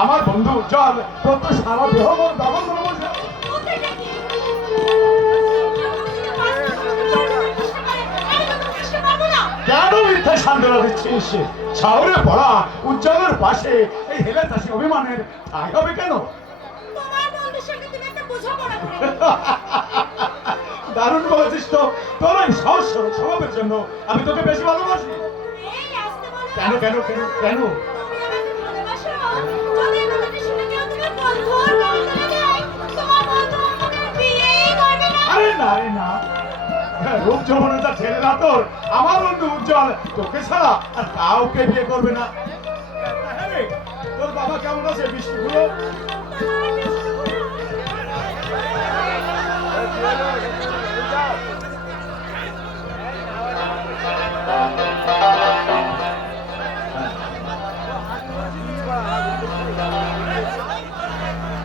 আমার বন্ধু উজ্জ্বল তোর তো সারা দেহ মন দখল করে বসে। কেন মিথ্যা সান্ত্বনা দিচ্ছিস? শহরে পড়া উজ্জ্বলের পাশে এই হেলে চাষি অভিমানের ঠাই হবে কেন? দারুণ বলেছিস তো। তোর এই সহজ সরল স্বভাবের জন্য আমি তোকে বেশি ভালোবাসি। কেন কেন কেন কেন? আরে না রে না, রূপ যৌবনতা ছেলেরা তোর আমার বন্ধু উজ্জ্বল তোকে ছাড়া আর কাউকে বিয়ে করবে না। তোর বাবা কেমন আছে? বৃষ্টিগুলো